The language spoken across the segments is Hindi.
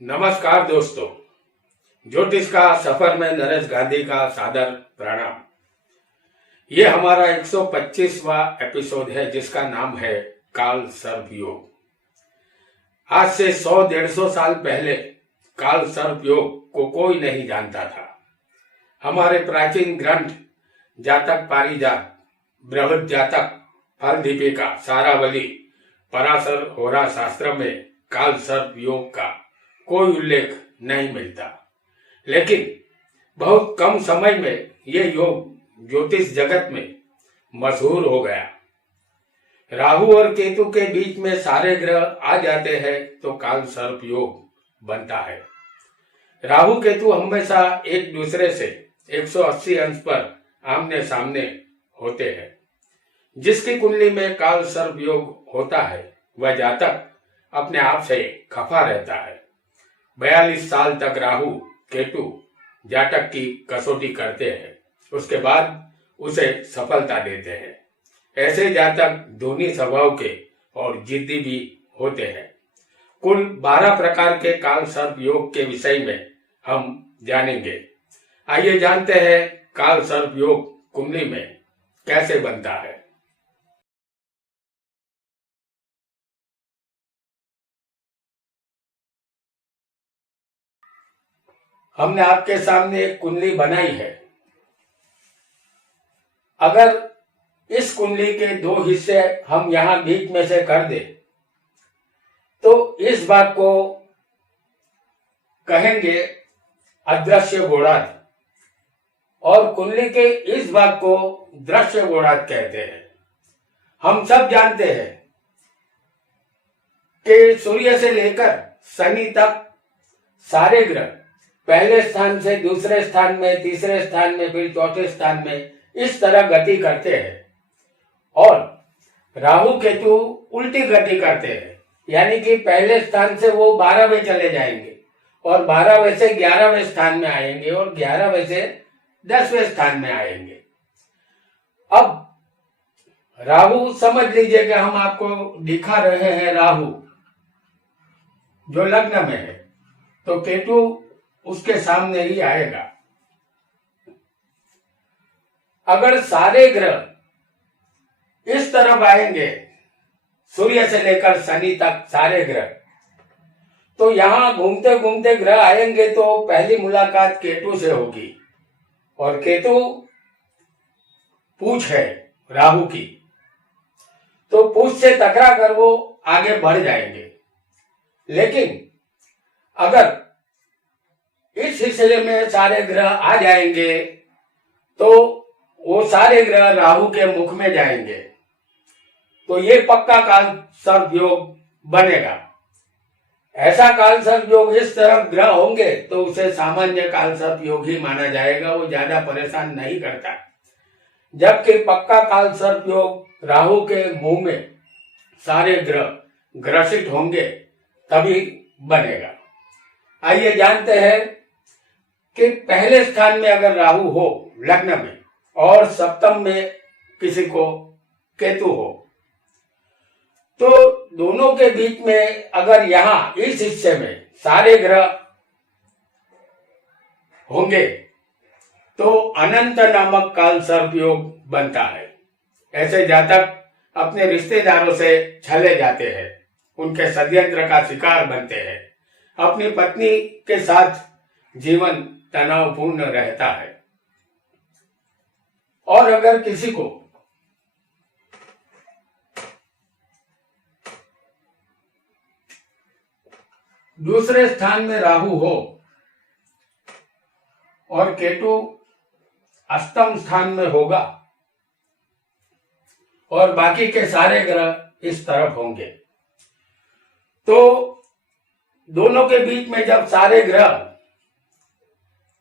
नमस्कार दोस्तों, ज्योतिष का सफर में नरेश गांधी का सादर प्रणाम। ये हमारा 125वां एपिसोड है जिसका नाम है काल सर्प योग। आज से 100-150 साल पहले काल सर्प योग को कोई नहीं जानता था। हमारे प्राचीन ग्रंथ जातक पारिजात, बृहद जातक, फल दीपिका, सारावली, पराशर होरा शास्त्र में काल सर्प योग का कोई उल्लेख नहीं मिलता, लेकिन बहुत कम समय में यह योग ज्योतिष जगत में मशहूर हो गया। राहु और केतु के बीच में सारे ग्रह आ जाते हैं तो काल सर्प योग बनता है। राहु केतु हमेशा एक दूसरे से 180 अंश पर आमने सामने होते हैं। जिसकी कुंडली में काल सर्प योग होता है वह जातक अपने आप से खफा रहता है। 42 साल तक राहु केतु जातक की कसौटी करते हैं, उसके बाद उसे सफलता देते हैं। ऐसे जातक धूनी स्वभाव के और जिद्दी भी होते हैं। कुल 12 प्रकार के काल सर्प योग के विषय में हम जानेंगे। आइए जानते हैं काल सर्प योग कुंडली में कैसे बनता है। हमने आपके सामने एक कुंडली बनाई है। अगर इस कुंडली के 2 हिस्से हम यहां बीच में से कर दें तो इस भाग को कहेंगे अदृश्य गोड़ात और कुंडली के इस भाग को दृश्य गोड़ात कहते हैं। हम सब जानते हैं कि सूर्य से लेकर शनि तक सारे ग्रह पहले स्थान से दूसरे स्थान में, तीसरे स्थान में, फिर चौथे स्थान में इस तरह गति करते हैं और राहु केतु उल्टी गति करते हैं, यानी कि पहले स्थान से वो 12वें चले जाएंगे और 12वें से 11वें स्थान में आएंगे और 11वें से 10वें स्थान में आएंगे। अब राहु समझ लीजिए कि हम आपको दिखा रहे हैं राहु जो लग्न में है, तो केतु उसके सामने ही आएगा। अगर सारे ग्रह इस तरफ आएंगे, सूर्य से लेकर शनि तक सारे ग्रह, तो यहां घूमते घूमते ग्रह आएंगे तो पहली मुलाकात केतु से होगी और केतु पूंछ है राहु की, तो पूंछ से टकरा कर वो आगे बढ़ जाएंगे। लेकिन अगर इस हिस्से में सारे ग्रह आ जाएंगे तो वो सारे ग्रह राहु के मुख में जाएंगे, तो ये पक्का काल सर्प योग बनेगा। ऐसा काल सर्प योग इस तरफ ग्रह होंगे तो उसे सामान्य काल सर्प योग ही माना जाएगा, वो ज्यादा परेशान नहीं करता। जबकि पक्का काल सर्प योग राहु के मुंह में सारे ग्रह ग्रसित होंगे तभी बनेगा। आइए जानते हैं कि पहले स्थान में अगर राहु हो लग्न में और सप्तम में किसी को केतु हो, तो दोनों के बीच में अगर यहां इस हिस्से में सारे ग्रह होंगे तो अनंत नामक काल सर्प योग बनता है। ऐसे जातक अपने रिश्तेदारों से छले जाते हैं, उनके षड्यंत्र का शिकार बनते हैं, अपनी पत्नी के साथ जीवन तनावपूर्ण रहता है। और अगर किसी को दूसरे स्थान में राहु हो और केतु अष्टम स्थान में होगा और बाकी के सारे ग्रह इस तरफ होंगे, तो दोनों के बीच में जब सारे ग्रह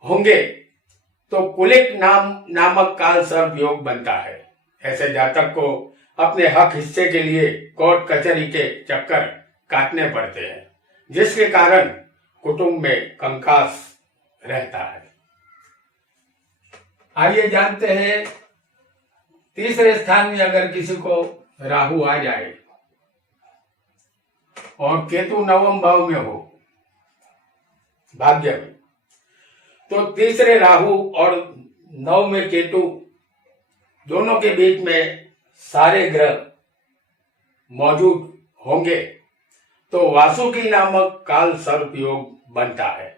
होंगे तो कुलिक नामक काल सर्प योग बनता है। ऐसे जातक को अपने हक हिस्से के लिए कोर्ट कचहरी के चक्कर काटने पड़ते हैं, जिसके कारण कुटुंब में कंकास रहता है। आइए जानते हैं तीसरे स्थान में अगर किसी को राहु आ जाए और केतु 9वें भाव में हो भाग्य में। तो तीसरे राहु और 9 में केतु दोनों के बीच में सारे ग्रह मौजूद होंगे तो वासुकी नामक काल सर्प योग बनता है।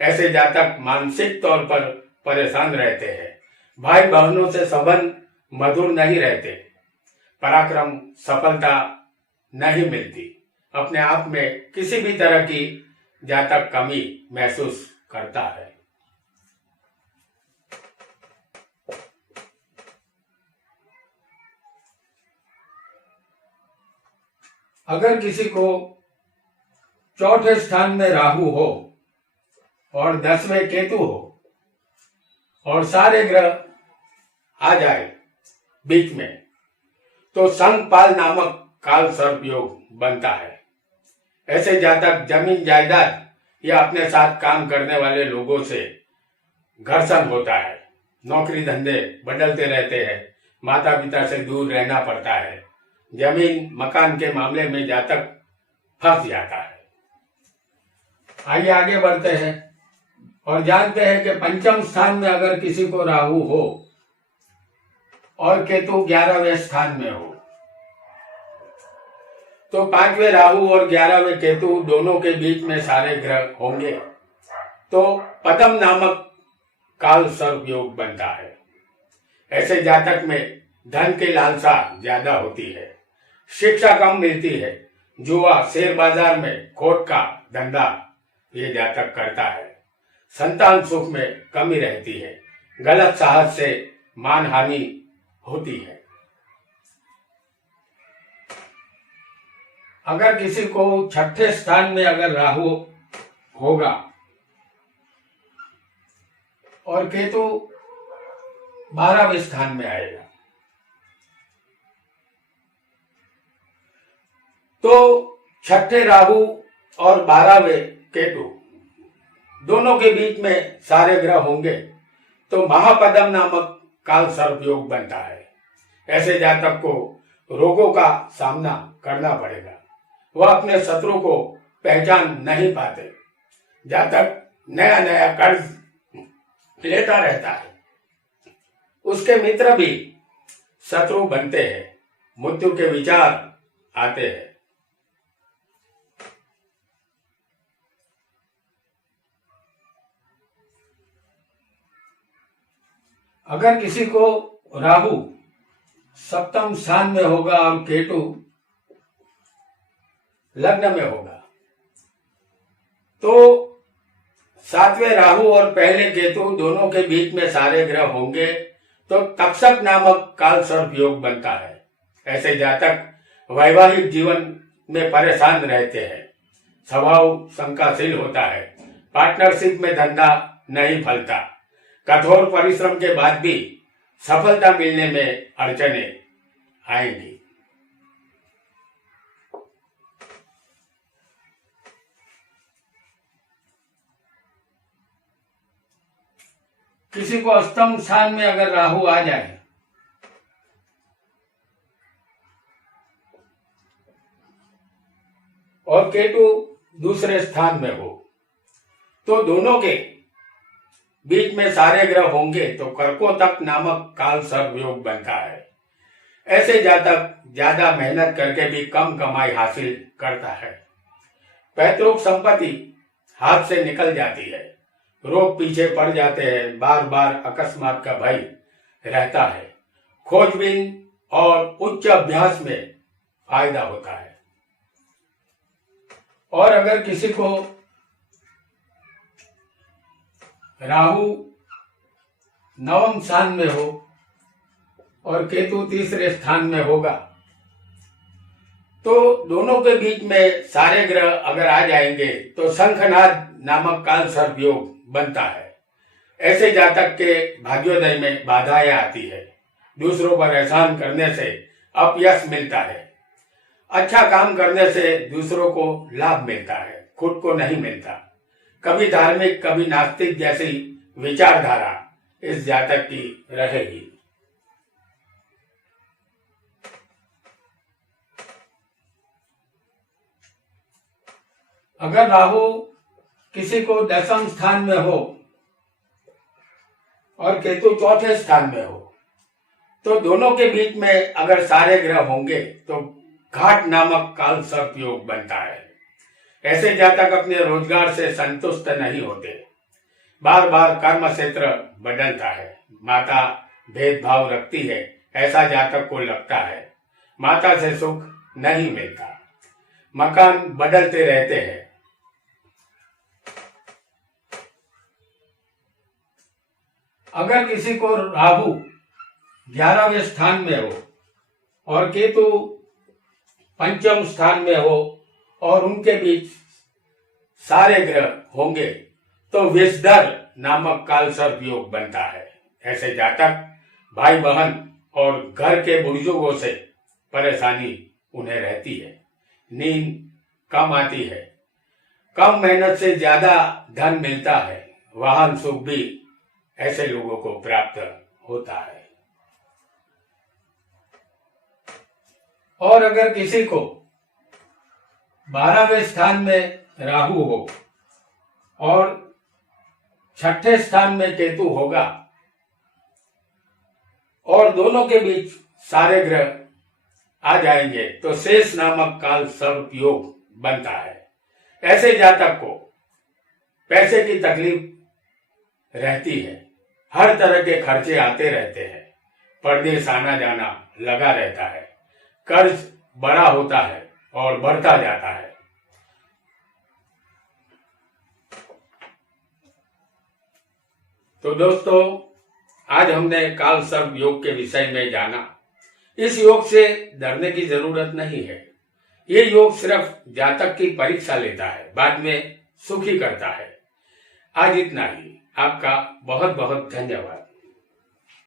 ऐसे जातक मानसिक तौर पर परेशान रहते हैं, भाई बहनों से संबंध मधुर नहीं रहते, पराक्रम सफलता नहीं मिलती, अपने आप में किसी भी तरह की जातक कमी महसूस करता है। अगर किसी को चौथे स्थान में राहु हो और 10वें केतु हो और सारे ग्रह आ जाए बीच में तो संगपाल नामक काल सर्प योग बनता है। ऐसे जातक जमीन जायदाद या अपने साथ काम करने वाले लोगों से घर्षण होता है, नौकरी धंधे बदलते रहते हैं, माता पिता से दूर रहना पड़ता है, जमीन मकान के मामले में जातक फंस जाता है। आइए आगे बढ़ते हैं और जानते हैं कि पंचम स्थान में अगर किसी को राहु हो और केतु 11वें स्थान में हो तो 5वें राहु और 11वें केतु दोनों के बीच में सारे ग्रह होंगे तो पद्म नामक काल सर्प योग बनता है। ऐसे जातक में धन की लालसा ज्यादा होती है, शिक्षा कम मिलती है, जुआ शेयर बाजार में खोट का धंधा ये जातक करता है, संतान सुख में कमी रहती है, गलत साहस से मानहानि होती है। अगर किसी को छठे स्थान में अगर राहु होगा और केतु 12वें स्थान में आएगा तो छठे राहु और 12वें केतु दोनों के बीच में सारे ग्रह होंगे तो महापद्म नामक काल सर्प योग बनता है। ऐसे जातक को रोगों का सामना करना पड़ेगा, वह अपने शत्रु को पहचान नहीं पाते, जातक नया नया कर्ज लेता रहता है, उसके मित्र भी शत्रु बनते हैं, मृत्यु के विचार आते हैं। अगर किसी को राहु सप्तम स्थान में होगा और केतु लग्न में होगा तो 7वें राहु और पहले केतु दोनों के बीच में सारे ग्रह होंगे तो तक्षक नामक काल सर्प योग बनता है। ऐसे जातक वैवाहिक जीवन में परेशान रहते हैं, स्वभाव शंकाशील होता है, पार्टनरशिप में धंधा नहीं फलता, कठोर परिश्रम के बाद भी सफलता मिलने में अड़चनें आएंगी। किसी को अष्टम स्थान में अगर राहु आ जाए और केतु दूसरे स्थान में हो तो दोनों के बीच में सारे ग्रह होंगे तो कर्कोटक नामक काल सर्प योग बनता है। ऐसे जातक ज्यादा मेहनत करके भी कम कमाई हासिल करता है, पैतृक संपत्ति हाथ से निकल जाती है, रोग पीछे पड़ जाते हैं, बार बार अकस्मात का भय रहता है, खोजबीन और उच्च अभ्यास में फायदा होता है। और अगर किसी को राहु 9वें स्थान में हो और केतु तीसरे स्थान में होगा तो दोनों के बीच में सारे ग्रह अगर आ जाएंगे तो शंखनाद नामक काल सर्प योग बनता है। ऐसे जातक के भाग्योदय में बाधाएं आती है, दूसरों पर एहसान करने से अपयश मिलता है, अच्छा काम करने से दूसरों को लाभ मिलता है, खुद को नहीं मिलता, कभी धार्मिक कभी नास्तिक जैसी विचारधारा इस जातक की रहेगी। अगर राहु किसी को 10वें स्थान में हो और केतु 4थे स्थान में हो, तो दोनों के बीच में अगर सारे ग्रह होंगे तो घाट नामक काल सर्प योग बनता है। ऐसे जातक अपने रोजगार से संतुष्ट नहीं होते, बार बार कर्म क्षेत्र बदलता है, माता भेदभाव रखती है, ऐसा जातक को लगता है। माता से सुख नहीं मिलता, मकान बदलते रहते हैं। अगर किसी को राहु 11वें स्थान में हो और केतु 5वें स्थान में हो और उनके बीच सारे ग्रह होंगे तो विषधर नामक काल सर्प योग बनता है। ऐसे जातक भाई बहन और घर के बुजुर्गों से परेशानी उन्हें रहती है, नींद कम आती है, कम मेहनत से ज्यादा धन मिलता है, वाहन सुख भी ऐसे लोगों को प्राप्त होता है। और अगर किसी को 12वें स्थान में राहु हो और 6ठे स्थान में केतु होगा और दोनों के बीच सारे ग्रह आ जाएंगे तो शेष नामक काल सर्प योग बनता है। ऐसे जातक को पैसे की तकलीफ रहती है, हर तरह के खर्चे आते रहते हैं, परदेश आना जाना लगा रहता है, कर्ज बड़ा होता है और बढ़ता जाता है। तो दोस्तों, आज हमने काल सर्प योग के विषय में जाना। इस योग से डरने की जरूरत नहीं है। ये योग सिर्फ जातक की परीक्षा लेता है, बाद में सुखी करता है। आज इतना ही। आपका बहुत बहुत धन्यवाद।